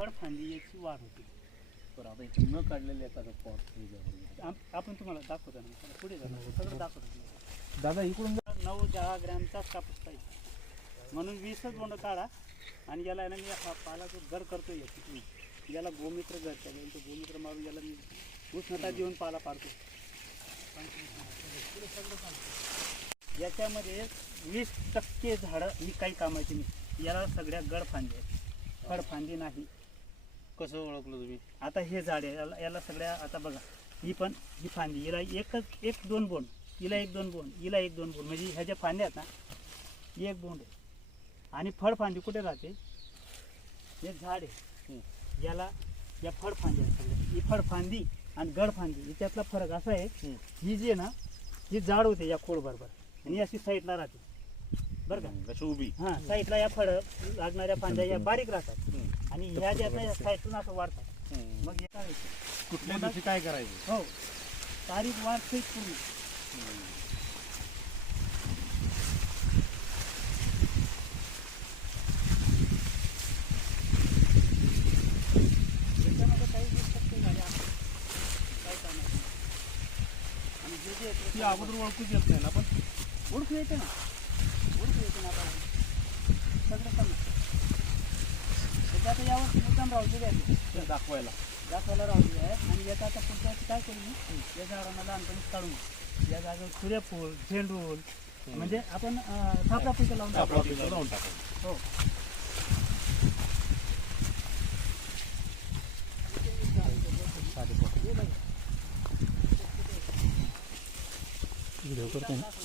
फळफांदी याची वाढ होते. तर आता इथे न काढलेले एखादं पॉट आम- आपण तुम्हाला दाखवतो ना पुढे जाणार सगळं दाखवतो तुम्हाला. दादा इकडून नऊ दहा ग्रॅमचाच कापूस पाहिजे म्हणून वीसच बोंड काढा आणि याला आहे ना मी हा पाला जो घर करतो याची याला गोमित्र घर त्याला तो गोमित्र मारून याला मी उष्णता देऊन पाला पाडतो. याच्यामध्ये वीस टक्के झाडं ही काही कामाची नाही. याला सगळ्या गड फांदी आहेत फळफांदी नाही. कसं ओळखलं तुम्ही? आता हे झाड आहे याला याला सगळ्या आता बघा ही पण ही फांदी हिला एकच एक दोन बोंड हिला एक दोन बोंड हिला एक दोन बोंड म्हणजे ह्या ज्या फांद्या आहेत ना एक बोंड आहे. आणि फळ फांदी कुठे राहते? हे झाड आहे. याला या फळ फांदी आहेत ही फळ फांदी आणि गड फांदी याच्यातला फरक असा आहे. ही जी आहे ना ही जाड होते या खोड बरोबर आणि अशी साईडला राहते. बरं का? कशी उभी. हां साईडला या फळ लागणाऱ्या फांद्या या बारीक राहतात. आणि ह्या ज्या आहेत साईडून असं वाढतात हम्म. मग हे करायचं कुठल्या दिवशी काय करायचं? हो. तारीख वाढ याच्यामध्ये काही झाले. कामाचं नाही. आणि जे जे येतं ती अगोदर ओळखूच येत नाही ना पण ओळखू येते ना ओळखू येते ना आपल्याला सगळं समजतं त्याच्यात यावर मुद्दाम राहू द्यायचे ते दाखवायला. दाखवायला राहू आहे आणि याचा आता पुढच्या काय करू मी? या झाडांना लहानपणीच काढून. या जागेवर सूर्यफूल झेंडूल म्हणजे आपण अं, सापडा पिकं लावून टाकू. लावून टाकायचं हो.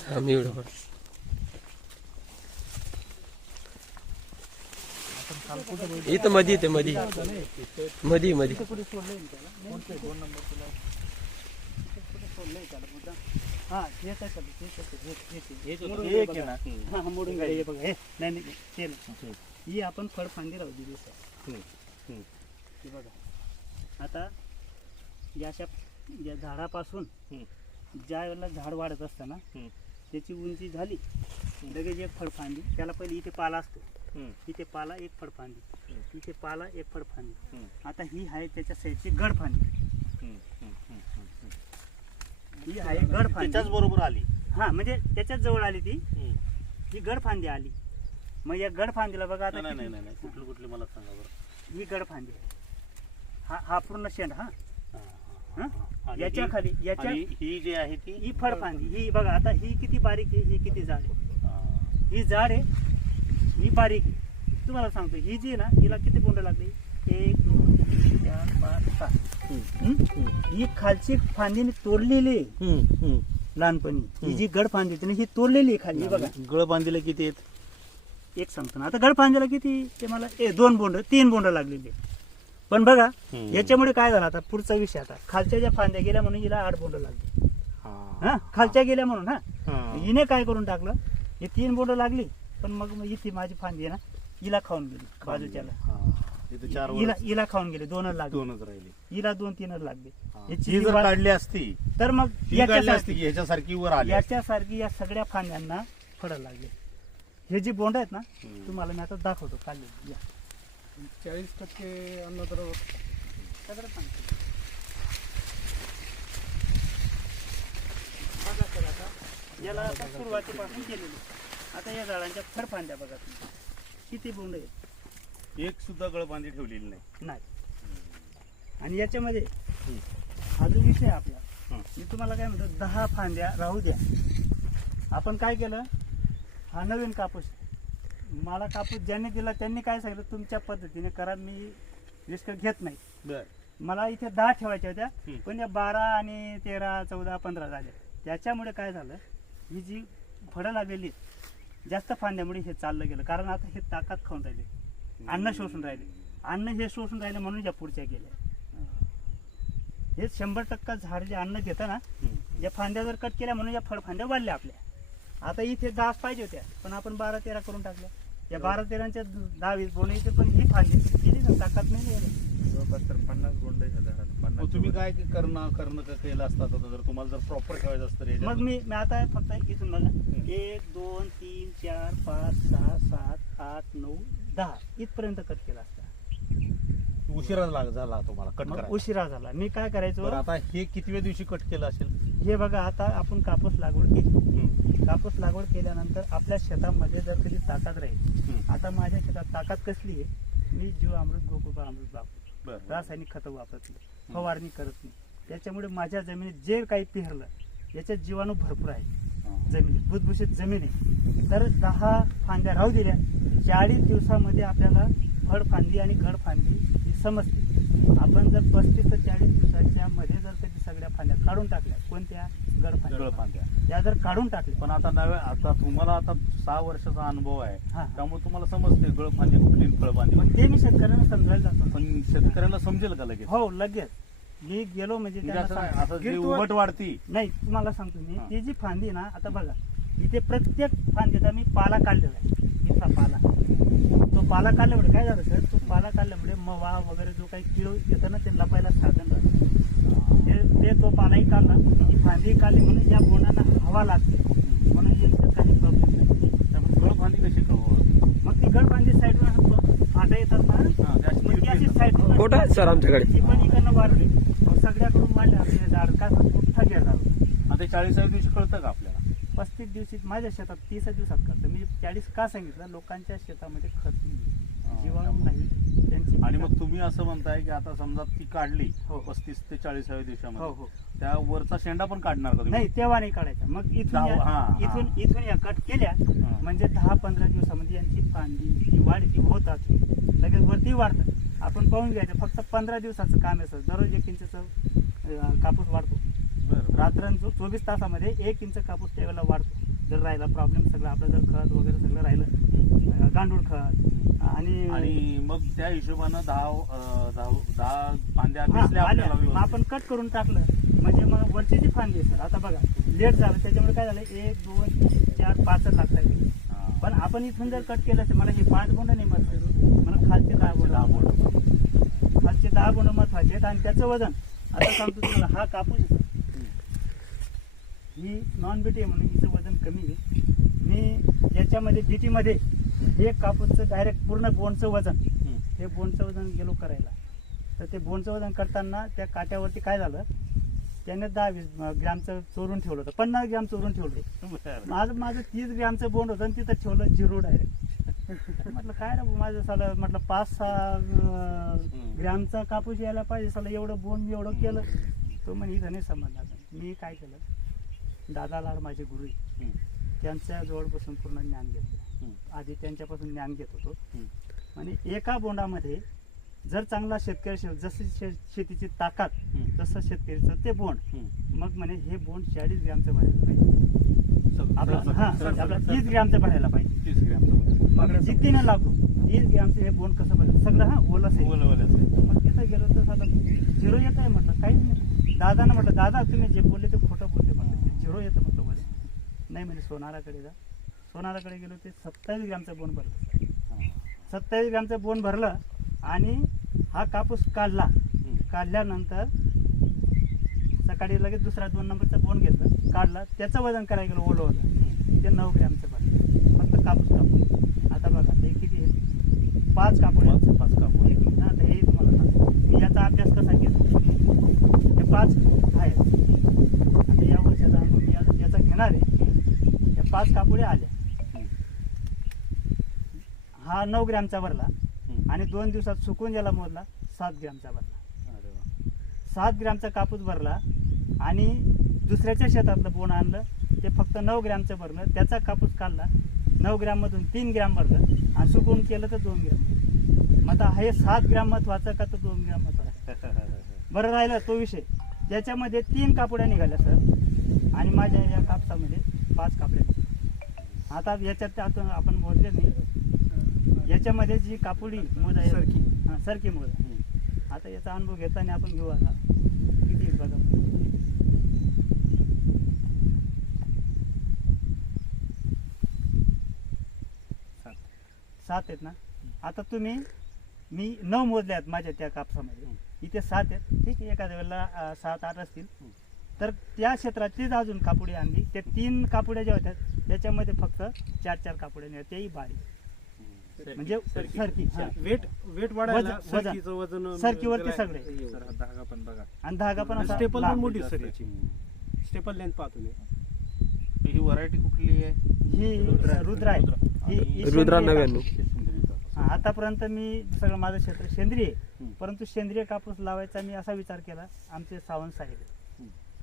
आम्ही एवढं इथं मधी येते मधी मधी मधी त्याला नंबर हा मोडून हे नाही नाही ही आपण फळ फांदी राहू दिली सर बघा आता या अशा या झाडापासून ज्या वेळेला झाड वाढत असतं ना त्याची उंची झाली लगेच एक फळफांदी त्याला पहिले इथे पाला असतो इथे पाला एक फळफांदी इथे पाला एक फळफांदी हम्म. आता ही आहे त्याच्या साईडची. हम्म. हम्म. ही आहे गडफांदी. त्याच्याच बरोबर आली. हा म्हणजे त्याच्याच जवळ आली ती. ही गडफांदी आली. मग या गडफांदीला बघा आता नाही नाही कुठलं कुठले मला सांगा बरं. ही गडफांदी आहे. हा हा पूर्ण शेंड हा. याच्या खाली याच्या ही जी आहे ती ही फळफांदी ही बघा आता ही किती बारीक आहे ही किती जाड आहे. ही जाड आहे. ही बारीक तुम्हाला सांगतो ही जी आहे ना हिला किती बोंड लागली? एक दोन तीन चार पाच सहा. हं? खालची फांदी मी तोडलेली. लहानपणी. ही जी गड फांदी होती ना ही तोडलेली आहे खाली बघा. गळ बांधीला किती आहेत? एक सांगतो ना आता गड फांदीला किती? ते मला ए दोन बोंड तीन बोंड लागलेली. पण बघा. याच्यामुळे काय झालं आता पुढचा विषय आता. खालच्या ज्या फांद्या गेल्या म्हणून हिला आठ बोंड लागली. हा. खालच्या गेल्या म्हणून हा. हिने काय करून टाकलं? हे तीन बोंड लागली. पण मग मग इथे माझी फांदी आहे ना हिला खाऊन गेली बाजूच्याला. हा. चार हिला वर हिला खाऊन गेले दोनच लागले. दोनच राहिली. हिला दोन तीनच लागले. हा. याची ही जी जर वा- काढली असती तर मग ही काढली असती याच्यासारखी की ह्याच्यासारखी वर आली असती. याच्यासारखी या सगळ्या फांद्यांना फळं लागले. हे जी बोंड आहेत ना हम्म. तुम्हाला मी आता दाखवतो खाली. या. चाळीस टक्के अन्नद्रव्य. सगळं सांगतो. बघा सर आता याला आता सुरुवातीपासून केलेली आता या झाडांच्या फळफांद्या बघा तुम्ही. किती बोंड आहेत? एक सुद्धा गळबांधी ठेवलेली नाही. नाही. आणि याच्यामध्ये. हा जो विषय आपला. हं. मी तुम्हाला काय म्हणतो दहा फांद्या राहू द्या. आपण काय केलं? हा नवीन कापूस. मला कापूस ज्यांनी दिला त्यांनी काय सांगितलं? तुमच्या पद्धतीने करा मी रिस्क घेत नाही. बर. मला इथे दहा ठेवायच्या होत्या हं. पण या बारा आणि तेरा चौदा पंधरा झाल्या. त्याच्यामुळे काय झालं? ही जी फळं लागलेली आहेत, जास्त फांद्यामुळे हे चाललं गेलं. कारण आता हे ताकात खाऊन राहिले. अन्न शोषून राहिले. अन्न हे शोषून राहिले म्हणून या पुढच्या गेल्या. हे. शंभर टक्का झाड जे अन्न घेतं ना या फांद्या जर कट केल्या म्हणून या फळफांद्या वाढल्या आपल्या. आता इथे दहा पाहिजे होत्या पण आपण बारा तेरा करून टाकल्या. या बारा तेराच्या दहा वीस बोल इथे पण ही फांदी केली ना ताकात नाही गेली. जवळपास तर पन्नास गोंड ह्या झाडात मग पन्नास तुम्ही काय करणं करणं का केलं असतं आता? जर तुम्हाला जर प्रॉपर ठेवायचं असतं रे मग मी मी आता फक्त इथून बघा. एक दोन तीन चार पाच सहा सात आठ नऊ दहा इथपर्यंत कट केला असता. उशिरा लाग झाला तुम्हाला कट मग उशिरा झाला. मी काय करायचो? बरं आता हे कितव्या दिवशी कट केलं असेल? हे बघा आता आपण कापूस लागवड केली. कापूस लागवड केल्यानंतर आपल्या शेतामध्ये जर कधी ताकद राहील हम्म. आता माझ्या शेतात ताकद कसली आहे? मी जीव अमृत गोकुळ अमृत वापरतो रासायनिक खतं वापरत नाही फवारणी करत नाही. त्याच्यामुळे माझ्या जमिनीत जे काही पिहरलं याच्यात जीवाणू भरपूर आहे. जमिनीत भुसभुशीत जमीन. आहे तर दहा फांद्या राहू दिल्या चाळीस दिवसामध्ये आपल्याला फळ फांदी आणि घड फांदी ही समजते. आपण जर पस्तीस ते चाळीस दिवसाच्या मध्ये जर कधी सगळ्या फांद्या काढून टाकल्या कोणत्या? गड फांद्या. गळफांद्या. त्या जर काढून टाकल्या. पण आता नव्या आता तुम्हाला आता सहा वर्षाचा अनुभव आहे. त्यामुळे तुम्हाला समजते गळफांदी कुठली फळफांदी पण ते मी शेतकऱ्यांना समजायला जातो. पण शेतकऱ्याला समजेल का लगेच? हो लगेच. मी गेलो म्हणजे उभट वाढती. नाही तुम्हाला सांगतो मी. ती जी फांदी ना आता बघा. इथे प्रत्येक फांदीचा मी पाला काढलेला आहे. इथला पाला. तो पाला काढल्यामुळे काय झालं सर तो पाला काढल्यामुळे मवा वगैरे जो काही किळ येतं ना ते लपायला साधन राहतं ते ते तो पालाही काढला. ती फांदी काढली म्हणून या बोंडांना हवा लागते. म्हणून यांचं काही प्रॉब्लेम नाही. त्यामुळे गळफांदी कशी कळू मग ती गड फांदी साईडवर फाटा येतात ना हा, अशी साईड फोटो आहेत सर आमच्याकडे? ती पण इकडनं वाढली. मग सगळ्याकडून वाढले आपले झाड काय मोठा गेला? झाला आता ते चाळीसाव्या दिवशी कळतं का आपल्याला? पस्तीस दिवशी माझ्या शेतात तीस दिवसात करतो. मी चाळीस का सांगितलं? लोकांच्या शेतामध्ये खत नाही. जीवाणू नाही. त्यांची आणि मग तुम्ही असं म्हणताय की आता समजा ती काढली हो. पस्तीस ते चाळीसाव्या हो दिवसामध्ये. हो त्या वरचा शेंडा पण काढणार का तुम्ही? नाही तेव्हा नाही काढायचा. मग इथून दहा- या- हा. इथून इथून या कट केल्या हा. म्हणजे दहा पंधरा दिवसामध्ये यांची फांदी ती वाढ ती होतात. लगेच वरती वाढतात. आपण पाहून घ्यायचं फक्त पंधरा दिवसाचं काम आहे सर. दररोज एक इंचचं कापूस वाढतो. बरं रात्र चोवीस तासामध्ये एक इंच कापूस त्यावेळेला वाढतो जर राहिला प्रॉब्लेम सगळं आपलं जर खत वगैरे सगळं राहिलं गांडूळ खत आणि आणि मग त्या हिशोबानं दहा दहा दहा फांद्या दिसल्या. आपण कट करून टाकलं म्हणजे मग वरची जी फांदी सर आता बघा लेट झालं त्याच्यामुळे काय झालं एक दोन तीन चार पाच लागतात. पण आपण इथून जर कट केलं असेल मला हे पाच बोंड नाही महत्त्वाचे मला खालचे दहा बोंड दहा बोंड. खालचे दहा बोंड महत्त्वाचे आहेत आणि त्याचं वजन आता सांगतो तुम्हाला हा कापूस. ही नॉन बीटी आहे म्हणून हिचं वजन कमी आहे. मी याच्यामध्ये बीटी मध्ये हे कापूसचं डायरेक्ट पूर्ण बोंडचं वजन. हे बोंडचं वजन गेलो करायला. तर ते बोंडचं वजन करताना त्या काट्यावरती काय झालं? त्याने दहा वीस ग्रॅमचं चोरून ठेवलं होतं. पन्नास ग्रॅम चोरून ठेवले. माझं माझं तीस ग्रॅमचं बोंड होतं आणि तिथं ठेवलं झिरो डायरेक्ट. म्हटलं काय रे माझं साला म्हटलं पाच सहा ग्रॅमचा कापूस यायला पाहिजे साला एवढं बोंड मी एवढं केलं. तो म्हणे इथं नाही समजणार मी काय केलं? दादा लाड माझे गुरु आहे. त्यांच्या जवळ बसून पूर्ण ज्ञान घेतलं. आधी त्यांच्यापासून ज्ञान घेत होतो. आणि एका बोंडामध्ये जर चांगला शेतकरी जशी शे- शेतीची ताकद. तसं शेतकरीचं ते बोंड. मग म्हणे हे बोंड चाळीस ग्रॅमचं भरायला पाहिजे आपलं हा आपलं तीस ग्रॅमचं भरायला पाहिजे तीस ग्रॅमचं. जिद्दीनं लागलो तीस ग्रॅमचं हे बोंड कसं भरायचं सगळं हा ओलंच आहे ओलं- ओलंच आहे. मग तिथं गेलो तर साला झिरो येत आहे म्हटलं काहीच नाही दादानं म्हटलं दादा तुम्ही जे बोलले ते झिरो येतं फक्त बस. नाही म्हणजे सोनाराकडे जा. सोनाराकडे गेलो ते सत्तावीस ग्रामचं बोंड भरलं. सत्तावीस ग्रामचं बोंड भरलं आणि हा कापूस काढला. काढल्यानंतर सकाळी लगेच दुसरा दोन नंबरचा बोंड घेतलं. काढला. त्याचं वजन करायला गेलं ओलं ते नऊ ग्रॅमचं भरलं. फक्त कापूस कापूस. आता बघा ते किती पाच कापूस आहेत. पाच- पाच कापूड. एक मिनिट, आता हे तुम्हाला सांगतो मी याचा अभ्यास कसा केला हे पाच आहेत आता या वर्षाचा अनुभव मी या- याचा घेणार आहे या पाच कापुड्या आल्या. हा नऊ ग्रॅमचा भरला. आणि दोन दिवसात सुकून ज्याला मोजला सात ग्रॅमचा भरला. सात ग्रॅमचा कापूस भरला आणि दुसऱ्याच्या शेतातलं बोन आणलं ते फक्त नऊ ग्रॅमचं भरलं त्याचा कापूस काढला नऊ ग्रॅममधून तीन ग्रॅम भरलं आणि सुकून केलं तर दोन ग्रॅम मग आता हे सात ग्रॅम महत्वाचं का तर दोन ग्रॅम महत्वाचं बरं राहिलं तो विषय ज्याच्यामध्ये तीन कापुड्या निघाल्या सर आणि माझ्या या कापसामध्ये पाच कापड्या निघाल्या. आता याच्यात आता आपण मोजले नाही. याच्यामध्ये जी कापुडी मोज आहे. सरकी. हां सरकी मोज. आहे. आता याचा अनुभव घेताना आपण घेऊ आता. किती बघा. सात. आहेत ना? आता तुम्ही मी नऊ मोजले आहेत माझ्या त्या कापसामध्ये. इथे सात आहेत. ठीक आहे एखाद्या वेळेला सात आठ असतील. तर त्या क्षेत्रातलीच अजून कापुडी आणली. त्या तीन कापुड्या ज्या होत्या त्याच्यामध्ये फक्त चार चार कापुड्या निघाल्या तेही बारीक म्हणजे सरकी. वेट वेट वाढायला वजन- वजन. सरकीचं वजन सरकीवरती त्याला- सगळे. सर होतं. धागा पण बघा आणि धागा पण स्टेपल पण. मोठी सर याची स्टेपल लेंथ पाहतो मी ही व्हरायटी कुठली आहे ही रुद्र आहे रुद्रा नव्याण्णव. हा, आतापर्यंत मी सगळं माझं क्षेत्र सेंद्रिय. परंतु सेंद्रिय कापूस लावायचा मी असा विचार केला आमचे सावंत साहेब.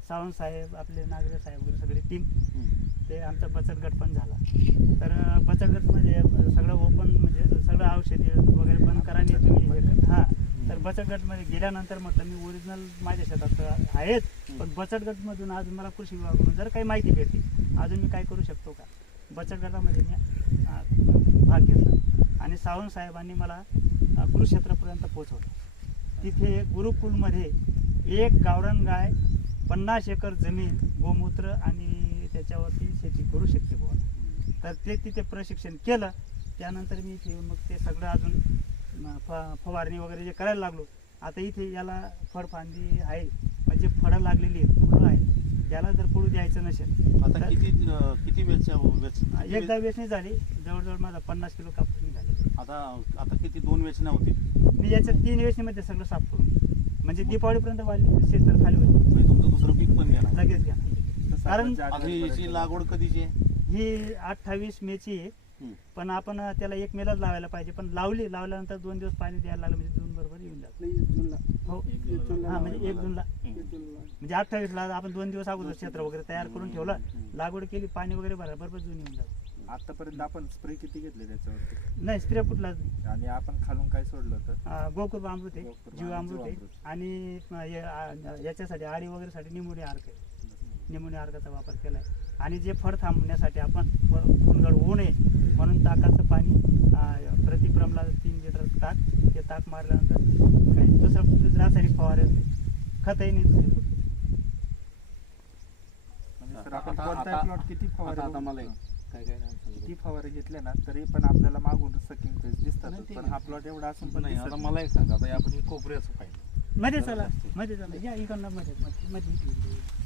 सावंत साहेब आपले नागरे साहेब वगैरे सगळी टीम. ते आमचा बचत गट पण झाला. तर बचत गट म्हणजे सगळं ओपन म्हणजे सगळं औषधी वगैरे बंद करा आणि तुम्ही हे तर बचत गटमध्ये गेल्यानंतर म्हटलं मी ओरिजिनल माझ्या शेतात आहेत पण बचत गटमधून अजून मला कृषी विभागाकडून जर काही माहिती भेटली अजून मी काय करू शकतो का? बचत गटामध्ये मी भाग घेतला. आणि सावंत साहेबांनी मला अं, कुरुक्षेत्रापर्यंत पोहोचवलं. तिथे गुरुकुलमध्ये एक गावरान गाय पन्नास एकर जमीन गोमूत्र आणि त्याच्यावरती शेती करू शकते बुवा. तर ते तिथे प्रशिक्षण केलं. त्यानंतर मी इथे येऊन मग ते सगळं अजून फ- फवारणी वगैरे जे करायला लागलो आता इथे याला फळफांदी आहे. म्हणजे फळं लागलेली आहेत फुलं आहेत त्याला जर पडू द्यायचं नसेल आता तर- किती किती एकदा वेचणी झाली. जवळजवळ माझा पन्नास किलो कापूस निघाले. आता आता किती दोन वेचण्या होतील मी याच्या तीन वेचणीमध्ये सगळं साफ करून. म्हणजे दिपावळीपर्यंत वाढली शेत खाली होईल दुसरं पीक पण घेणार लगेच घ्या. कारण हिची लागवड कधीची आहे? ही अठ्ठावीस मेची आहे. हम्म. पण आपण त्याला एक मेलाच लावायला पाहिजे. पण लावली लावल्यानंतर दोन दिवस पाणी द्यायला लागलं म्हणजे जून बरोबर येऊन जातं. नाही, एक जूनला. हो. एक जूनला हा म्हणजे एक जूनला. एक जूनला. म्हणजे अठ्ठावीसला आपण दोन दिवस अगोदर क्षेत्र वगैरे तयार करून ठेवलं. लागवड केली पाणी वगैरे भरा बरोबर जून येऊन जातं. आतापर्यंत आपण स्प्रे किती घेतले त्याच्यावरती? नाही स्प्रे कुठला आणि आपण खालून काय सोडलं होतं? अं, गोकुळ अमृत आहे गोकुळ जीव अमृत आहे. आणि अं, याच्यासाठी आडी वगैरेसाठी निमोनी अर्क आहे. निमोनी अर्काचा वापर केला आहे आणि जे फळ थांबण्यासाठी आपण फ- फुलगड होऊ नये म्हणून ताकाचं पाणी अं, प्रतिप्रमला तीन लिटर ताक ते ताक मारल्यानंतर काही दुसरं कुठलं रासायनिक फवारे खतही नाही दुसरी कुठली. म्हणजे सर आपण आता- कोणताही आता- प्लॉट किती फवारे आता आता बघू- मला एक काय काय नाही किती सांगू. फवारे घेतले ना तरी पण आपल्याला मागून सकिंग फेस दिसतात. नाही, ते पण नाही. हा प्लॉट एवढा असून पण नाही दिसत आता नाही. मला एक सांगा आता आपण हे कोपऱ्याचं पाहिलं. मध्ये चला मध्ये चला. या इकडनं मध्ये मध्ये मध्ये.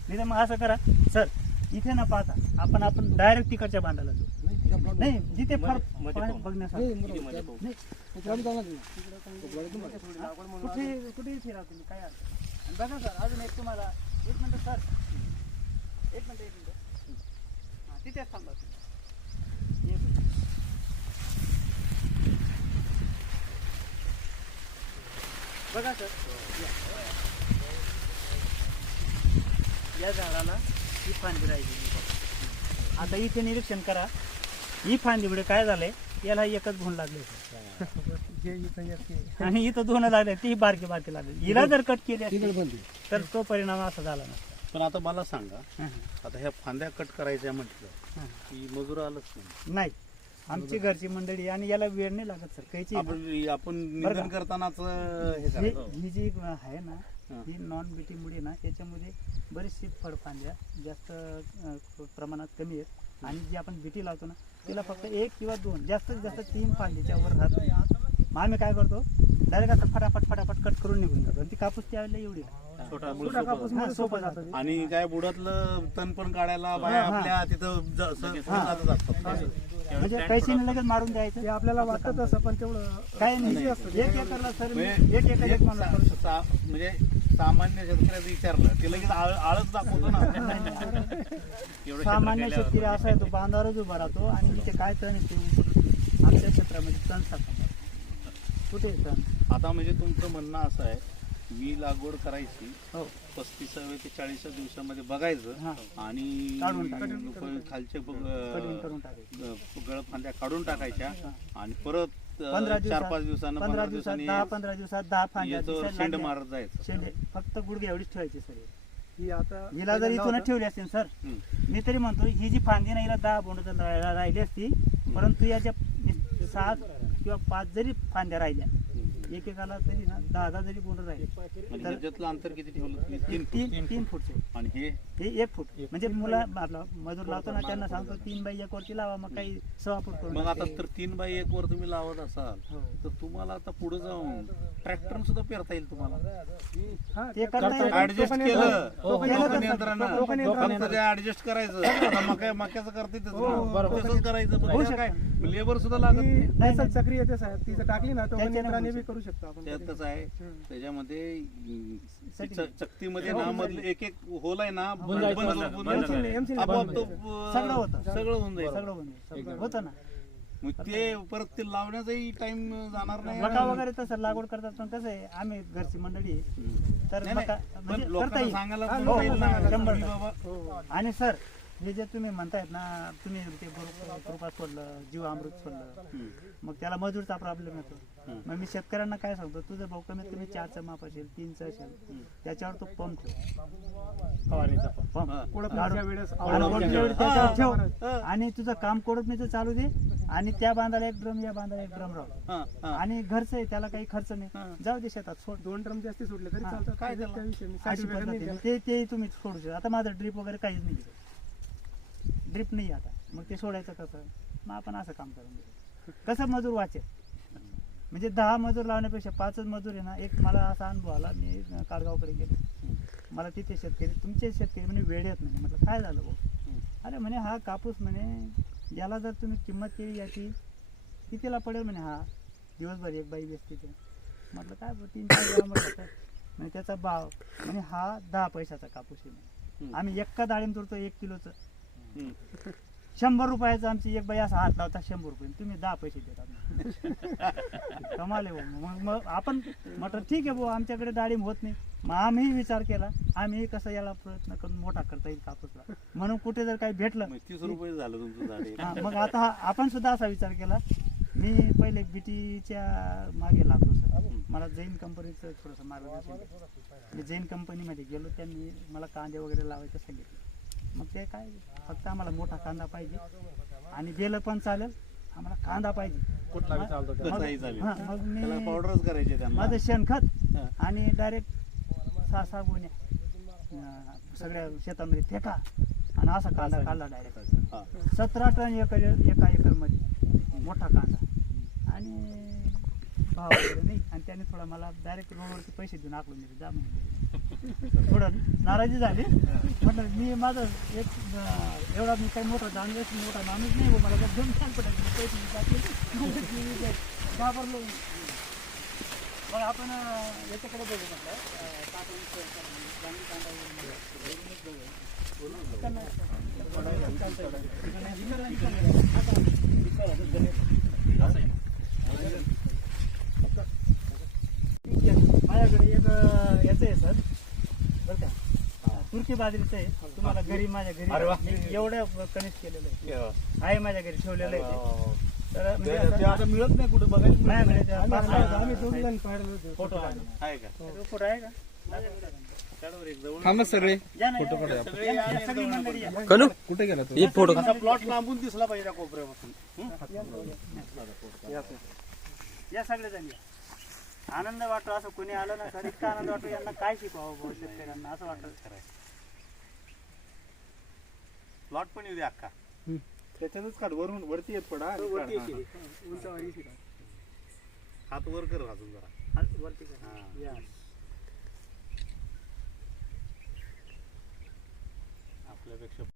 नाही तर मग असं करा. सर इथे न पाहता आपण आपण डायरेक्ट तिकडच्या बांधायला जाऊ. नाही जिथे फार मध्ये- मध्ये पाह- पाहू. बघण्यासारखं. किती मध्ये पाहू. नाही. कुठे कुठेही फिरा तुम्ही? काय अर्थ? नाही. आणि बघा सर अजून एक तुम्हाला एक मिनिट सर. एक मिनिट एक मिनिट. हां तिथेच थांबा तुम्ही. एक मिनिट. बघा सर. या. झाडाला ही फांदी राहिली. आता इथे निरीक्षण करा. ही फांदीमुळे काय झालंय? याला एकच भून लागले. आणि इथं दोन लागले ती बारकी बारकी लागली. हिला जर कट केली असती, तर तो परिणाम असा झाला नसता. पण आता मला सांगा आता ह्या फांद्या कट करायच्या म्हटलं. की मजूर आलंच नाही. आमची घरची मंडळी आणि याला वेळ नाही लागत सर काहीची आपण आपण निंदन? करतानाच हे ही करायचं ही जी आहे ना हं. नॉन बीटीमुळे ना याच्यामध्ये बरीचशी फळफांद्या जास्त अं, प्रमाणात कमी आहेत आणि जी आपण बीटी लावतो ना तिला फक्त एक किंवा दोन जास्तीत जास्त तीन फांदीच्या वर राहत नाही मग आम्ही काय करतो डायरेक्ट आता फटाफट फटाफट कट करून निघून जातो आणि ती कापूस त्यावेळेला एवढी छोटा छोटा कापूस हा, मध्ये सोपं. जातं. आणि काय बुडातलं तण पण काढायला बाया हा, हा. आपल्या तिथं ज- स- हा. जातच असतात म्हणजे पैसे लगेच मारून ते द्यायचं आपल्याला वाटत असं पण तेवढं काय नाही. असतं. एक एकरला सर मी म्हणजे एक एकर एक माणूस करू शकतो. सा- म्हणजे सामान्य शेतकऱ्याचं विचारलं ते लगेच आळ- आळच दाखवतो ना. एवढं सामान्य क्षेत्र शेतकरी केल्यावर. असा आहे तो बांधावरच उभा राहतो आणि तिथे काय तण येते आमच्या क्षेत्रामध्ये तण सापडतात कुठे आहे तण? आता म्हणजे तुमचं म्हणणं असं आहे मी लागवड करायची. हो. पस्तीसाव्या ते चाळीसव्या दिवसामध्ये बघायचं हा. आणि काढून टाकायचं. खालचे कटिंग करून टाकायचं. गळफांद्या काढून टाकायच्या हा. आणि परत अं, पंधरा चार पाच दिवसानं पंधरा पंधरा दिवसात दिवसांनी दहा पंधरा दिवसात दहा फांद्या याचं दिसायला शेंड लागल्या. मारत जायचं. शेंडे फक्त गुडघे एवढीच ठेवायची सर ही आता हिला जर इथून ठेवली असतील सर हम्म. मी तरी म्हणतो ही जी फांदी ना हिला दहा बोंड राहिली असती परंतु याच्या सहा किंवा पाच जरी फांद्या राहिल्या एकेकाला तरी ना दहा दहा जरी बोंड राहिले तर अंतर किती ठेवलं तुम्ही? तीन फूट. तीन तीन फुटचे आणि हे हे एक फूट म्हणजे मुला आपला मजूर लावतो ना त्यांना सांगतो तीन बाई एक वरती लावा मग काही सहा फूट करून मग आता तर तीन बाय एक वर तुम्ही लावत असाल हो. तर तुम्हाला आता पुढे जाऊन ट्रॅक्टर सुद्धा पेरता येईल तुम्हाला हा, ते करता. ऍडजस्ट केलं येतं. हो, हो. लोकं यंत्रणा. लोकं यंत्रणा. फक्त ते ऍडजस्ट करायचं आता मका मक्याचं करते करायचं पण होऊ त्याला काय. लेबर सुद्धा लागत ती नाही नाही, नैसर्गिक सक्रिय ते साहेब ती जर टाकली ना तो त्याच्याने यंत्राने होऊ बी करू शकतो आपण त्यातच आहे हम्म. त्याच्यामध्ये. च- चक्तीमध्ये ना. मधलं एक एक होल आहे ना बंद जायचं. बंद- बंद- बंद- बंद- बंद- MC आपोआप बंद तो जायचं. अं, सगळं होतं. सगळं होऊन जाईल सगळं होऊन होतं ना मग ते परत ते लावण्याचाही टाइम जाणार नाही मका वगैरे तसं लागवड करतात पण कसं आहे आम्ही घरची मंडळी आहे. हम्म. तर नाही, मका नाही. पण म्हणजे करता लोकांना येईल सांगायला हा, हो, शंभर टक्के. बाबा. आणि सर हे जे तुम्ही म्हणतायत ना तुम्ही ते ग्रुपात सोडलं जीव अमृत सोडलं. मग त्याला मजूरचा प्रॉब्लेम येतो. मग मी शेतकऱ्यांना काय सांगतो तुझं भाऊ कमीत कमी चारचं माप असेल तीनचं असेल त्याच्यावर तो पंप ठेव. आणि तुझं काम कोडपणीचं चालू दे. आणि त्या बांधाला एक ड्रम या बांधाला एक ड्रम राहू. आणि घरचं आहे त्याला काही खर्च. नाही. जाऊ दे शेतात सोड. दोन ड्रम जास्ती सोडले तरी काय ते तुम्ही सोडू शकता. आता माझं ड्रिप वगैरे काहीच नाही ड्रिप नाही आता मग ते सोडायचं कसं? मग आपण असं काम करून घेऊ. कसं मजूर वाचेल? म्हणजे दहा मजूर लावण्यापेक्षा पाचच मजूर आहे ना एक मला असा अनुभव आला मी काडगावकडे गेलो. मला तिथे शेतकरी तुमचे शेतकरी म्हणे वेळ येत नाही. म्हटलं काय झालं भाऊ? अरे म्हणे हा कापूस म्हणे याला जर तुम्ही किंमत केली याची कितीला पडेल? म्हणे हा दिवसभर एक बाई बेसते ते. म्हटलं काय तीन चार म्हटलं तर? म्हणजे त्याचा भाव म्हणजे हा दहा पैशाचा कापूस आहे. आम्ही एक्का डाळिंब तोडतो एक किलोचं. शंभर रुपयाचं आमची एक बाई असा हात लावता शंभर रुपये. तुम्ही दहा पैसे देतात. कमाल. मग मग आपण म्हटलं ठीक आहे भाऊ आमच्याकडे डाळिंब होत नाही. मग आम्ही विचार केला. आम्ही कसं याला प्रयत्न करून मोठा करता येईल कापूसला. म्हणून कुठे जर काही भेटलं तीस रुपये झालं तुमचं मग आता आपण सुद्धा असा विचार केला. मी पहिले बीटीच्या मागे लागलो सर. मला जैन कंपनीचं थोडंसं मार्गदर्शन. मी जैन कंपनीमध्ये गेलो. त्यांनी मला कांदे वगैरे लावायचं सांगितलं. मग ते काय फक्त आम्हाला मोठा कांदा पाहिजे. आणि गेलं पण चालेल आम्हाला कांदा पाहिजे. कुठला बी चालतो मग- कसाही चालेल. हा, मग त्याला मी पावडरच करायचे त्यांना. माझं शेणखत हा. आणि डायरेक्ट सहा सहा गोण्या अं, सगळ्या शेतामध्ये फेका आणि असा कांदा काढला डायरेक्ट हा. सतरा टन एकर एका एकरमध्ये. मोठा कांदा. आणि भाव वगैरे नाही. आणि त्याने थोडा मला डायरेक्ट रोडवरती पैसे देऊन आकलून दिले. जा म्हणजे थोडं नाराजी झाली. म्हटलं मी माझं एक एवढा मी काही मोठा दानवेस मोठा माणूस नाही हो मला जर दोन छान पडायचे वापरलो घाबरलो. मग आपण याच्याकडे बघू म्हटलं. ठीक आहे. माझ्याकडे एक याचं आहे सर. तुर्की बाजरीचं आहे. तुम्हाला घरी माझ्या अरे वा. घरी मी एवढं कनेक्ट केलेलं आहे. हे, आहे माझ्या घरी ठेवलेलं आहे. ते. तर म्हणजे ते असं- आता मिळत नाही कुठे बघायला मिळत नाही. त्या आम्ही पाच- आम्ही- आम्ही दोघी जण पाहिलं होतं. फोटो काढले. आहे का? फोटो आहे का? त्याच्यावर एक जवळ थांबा सगळे. या ना, फोटो या. काढूया सगळे या ना, या या आणि सगळी जवळ मंडळी या. कनू कुठे गेला तू? एक फोटो असा प्लॉट लांबून दिसला पाहिजे त्या कोपऱ्यापासून हं? या सगळे जण या. आनंद वाटतो असं कोणी आलं ना तर इतका आनंद वाटतो यांना काय शिकवावं भाऊ शेतकऱ्यांना? असं वाटतं. प्लॉट पण येऊ दे अख्खा त्याच्यातच काढ वरून वरती येत पडा आणि काढ. वरती हा? हात वर कर अजून जरा हा, वरती. हा. आपल्यापेक्षा